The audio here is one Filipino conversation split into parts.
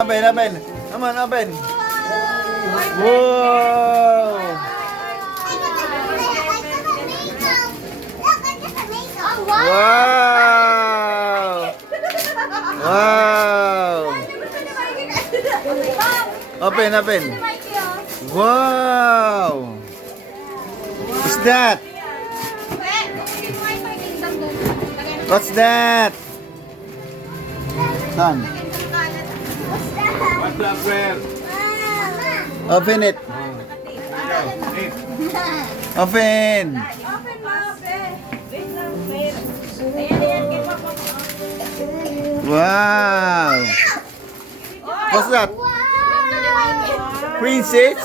Open, open. Come on, open. Wow! Wow! Wow! Open, open. Wow! What's that? What's that? Son. What Blackwell? Open it. Open. Wow. What's that? Princess?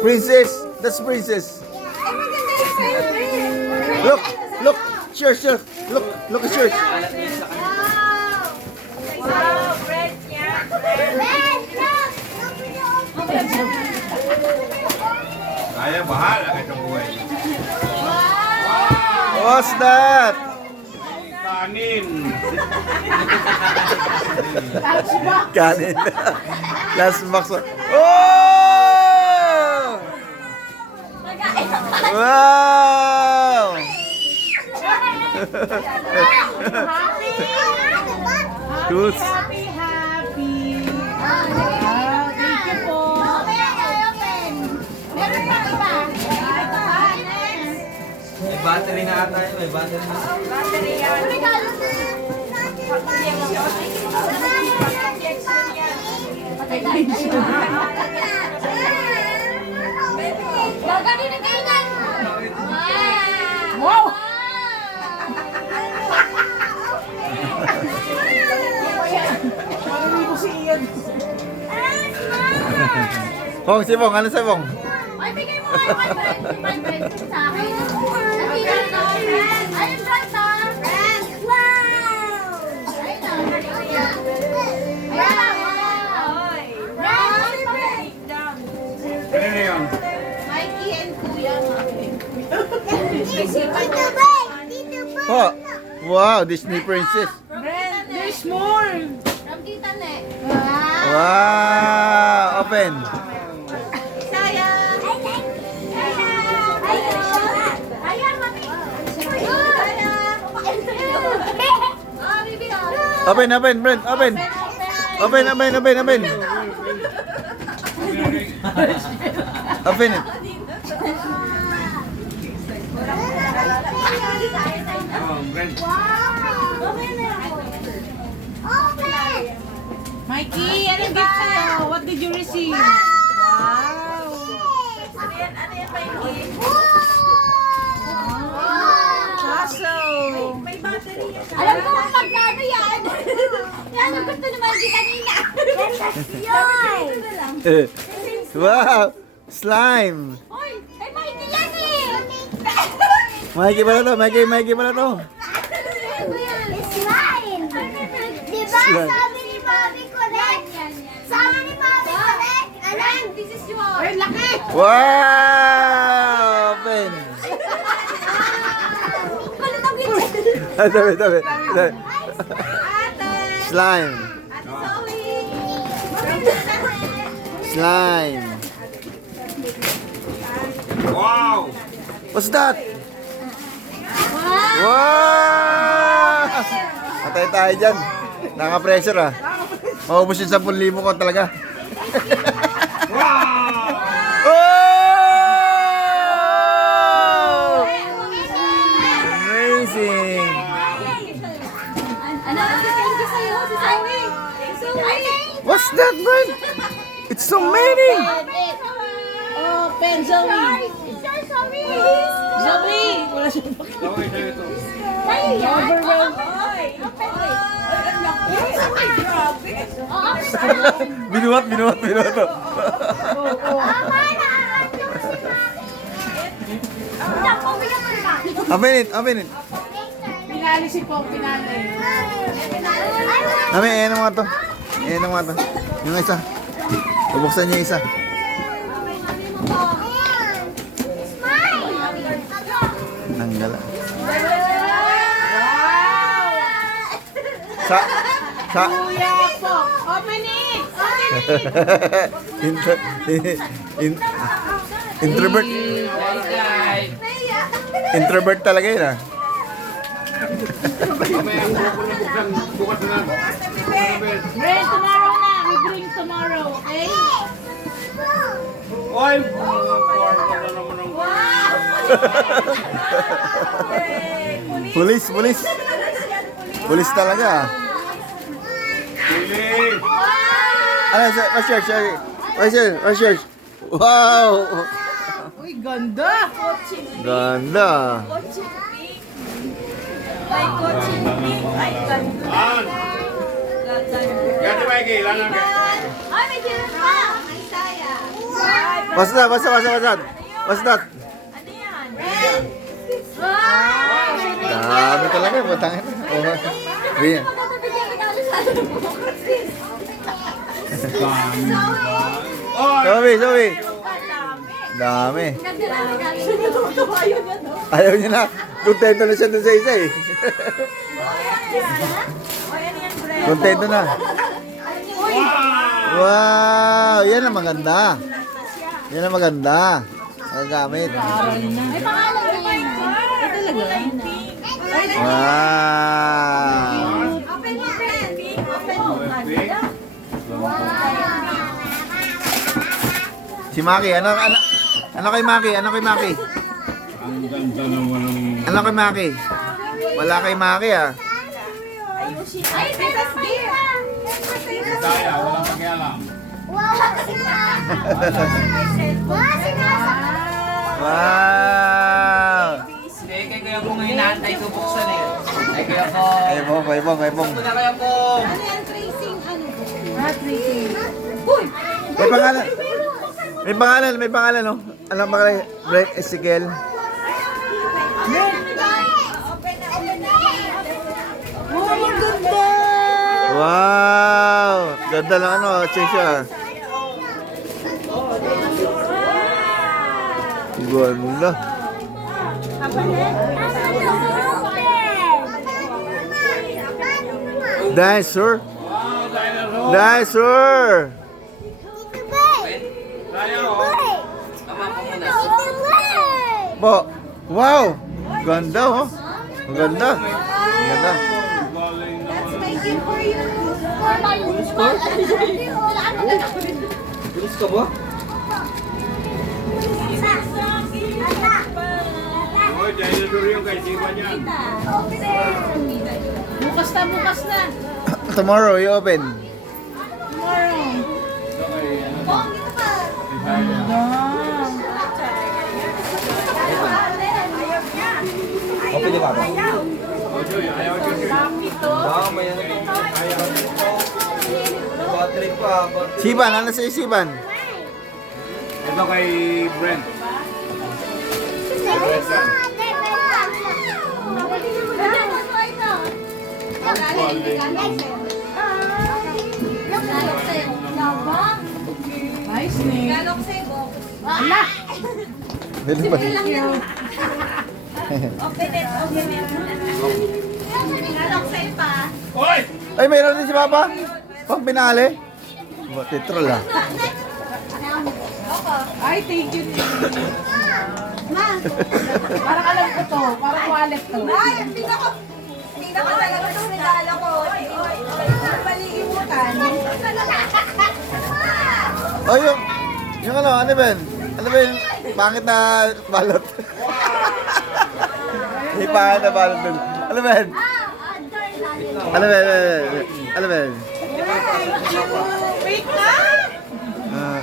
Princess. That's princess. Look, look. Sure, sure. Look at church. Wow, bread niya. Kaya bahala ka sa buhay. What's that? Kanin. Kanin. Last box. Oh! Wow! Good. Happy. Thank you po. Meron pa iba. May battery na ata yun, may battery na. Battery yan. Regalo na. Gaganin ang kainan. Wow! Bong, si Bong. Ano sa Bong? Ay, bigay mo nga yung 500 sa akin. Ayun, friends, ha? Friends! Wow! Ayun, ayan. Ano na yun? Mikey and Kuya. Oh. Wow, Disney princess. Brand, there's more. From Tita Ne. Wow! Open. Sayang. Ayan, mami. Ah, bibi, oh. Open, open, Brent. Open. Open, open, open, open. Open it. Oh, Brent. Mikey, anong gift sa'yo? What did you receive? Wow! Ano yan, Mikey? Awesome! May battery yan. Alam ko kung magkano yan. Yan ang gusto ni Mikey kanina. Yan. Wow! Slime! Hoy, ay Mikey yan eh. Mikey pala to, Mikey pala to. Slime! Diba Slime. sabi ni Bobby Connect? Sabi ni Bobby Connect? Alam, this is yours. Ay, laki. Wow! Open! Kalutagin. Tabi, tabi. Ate. Slime! Ate Zoe. Slime! Wow! What's that? Wow! Patay tayo dyan. Naka-pressure ah. Maubos yung 10,000 ko talaga. Oh! Amazing! Ano? Thank you sa'yo, si Zoe. Zoe. What's that, Brent? It's so many! Oh, pen, Zoe! Zoe! Wala siyang Okay, sa'yo ito. Sa'yo yan? overwhelmed. Binuhat to. Open it. Pinali si Pong, pinali. Ayan ang mga to. Yung isa. Bubuksan niya yung isa. Nanggala. Sa Sa Kuya po. Open it! Open it! Intro- introvert. Introvert talaga yun ah. Mamaya ang buko na buksan. Bukas na lang. Bring tomorrow na. We bring tomorrow, okay? Oy! Formal na naman ang... Pulis. Pulis talaga ah. Pili! Ano, what's yours? Wow! Uy, ganda! Ganda. An! Gati Mikey, ilan ang Ay, may jiran pa. Ay, saya. What's that? Wow! Dami talaga, butangin. Oh. Rin. Oy! Zoe. Dami. Ayaw niya na. Kontento na siya dun sa isa eh. Kontento na. Wow! Yan ang maganda. Magagamit. May pangalan na yun. Wow! Open mo, friend. Open mo. Si Maki, ano kay Maki? Ang ganda naman ng... Ano kay Maki? Wala kay Maki ah. Ay, may basbir. Daya, walang pakialam. Wow! Hindi, kay Kuya Bong ngayon naantay ko buksan eh. Ay, Kuya Bong. Kay Bong. Muna Kuya Bong. May pangalan no? Alam ba kay Brent Ezekiel? Wow! Ganda lang ano, Chesha. Ganda. Dinosaur. Daya, oh. Po. Wow! Ganda oh. Ang ganda. Galing naman. Bilis ka ba? Oy, dinosaur yung kay Siba niyan. Bukas na. Tomorrow, you open. Tomorrow. Open niyo ba? Oh, Joy, ayaw Joy. May ano. May battery pa. Siban, ano sa'yo Siban? Ito kay Brent. Nice name. Ala! Meron ba? Oy! Ay, mayroon din si Papa. Pang pinali. Titrol ah. Ay, thank you. Parang alam ko to. Parang wallet to. Ay, pinaka talaga itong regalo ko. Paligimutan. Oh, yung ano ba yun? Ano ba yun? Pangit na balot. May pangit na balot dun. Ano ba yun? Ano ba yun? Ano ba yun? Wait na!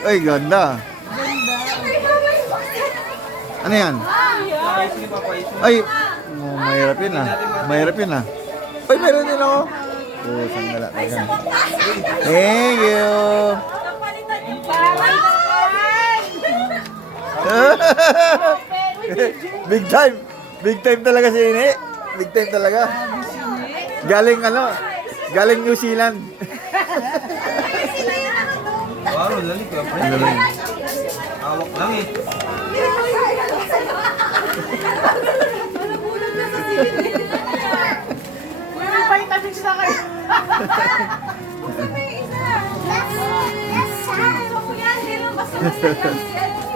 Ay, ganda. Ano yan? Ay, mahirap yun ah. Ay, meron din ako. Oh, sanggala. Thank you. Big time talaga si Ini. Big time talaga. Galing New Zealand. Wow, lali Kuya Bong. Hawak lang eh. May vitamins na kayo.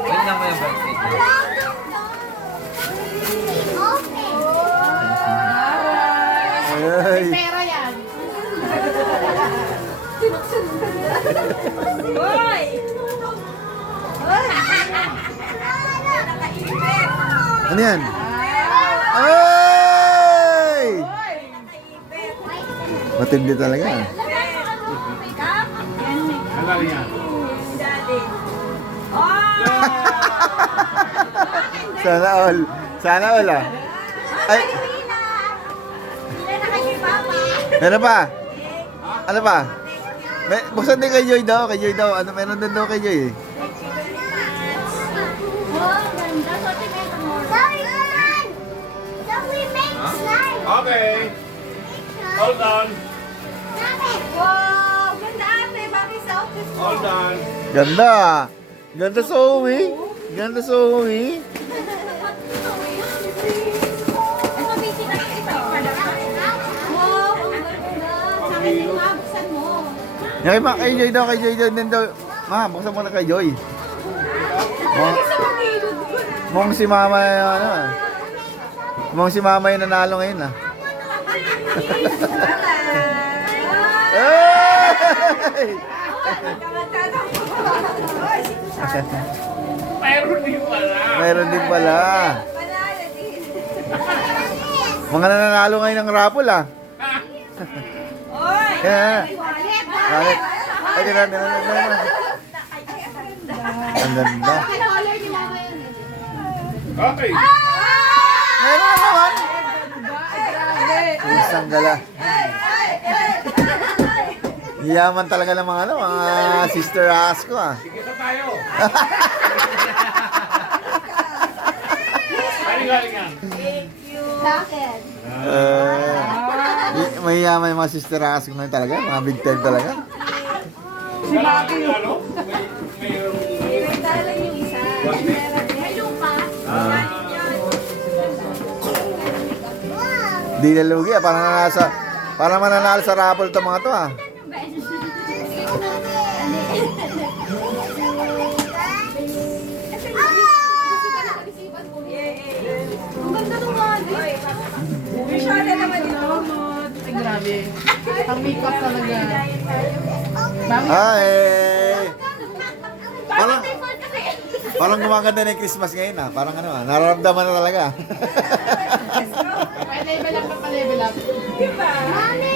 Wait lang mo yung birthday. Ay. Pera yan. Hoy! Ano yan? Ay! Matindi talaga. Ang galing yan. Sana all. Sana all ah. Ay, meron pa? Ano pa? May, buksan din kay Joy daw. Kay Joy daw. Ano, meron din daw kay Joy eh. Okay. Hold on. Wow! Ganda ate! Bakit sa outfit mo? Hold on. Ganda. Ganda sa uwi. Ganda sa uwi. Wow! Ang ganda! Sa akin din mabuksan mo. Kay ma, kay Joy daw. Kay Joy daw din daw. Ma, buksan mo na kay Joy. Mong si mama yung ano ah. Mong si mama yung nanalo ngayon ah. Hey! Mayroon din pala. Meron din pala. Mga nananalo ngayon ng raffle ah. Kaya. Bakit? Ay, ganda. Ang ganda. Okay. Meron na naman. Isang gala. Yaman talaga ng mga ano, mga sister Asko ah. Sige na tayo. Galing yan. Bakit? May yaman yung mga sister Asko na yun talaga, mga big time talaga. Si Maki. Mayroong... Dalan yung isa. May lupa. Di nalugi ah, parang mananalo sa raffle itong mga to ah. Ang ganda ng wallet. Ay, grabe. Ang makeup talaga. Ay! Parang gumaganda na yung Christmas ngayon ah. Parang ano ah, nararamdaman na talaga. Pa-level up, pa-level up. Mami,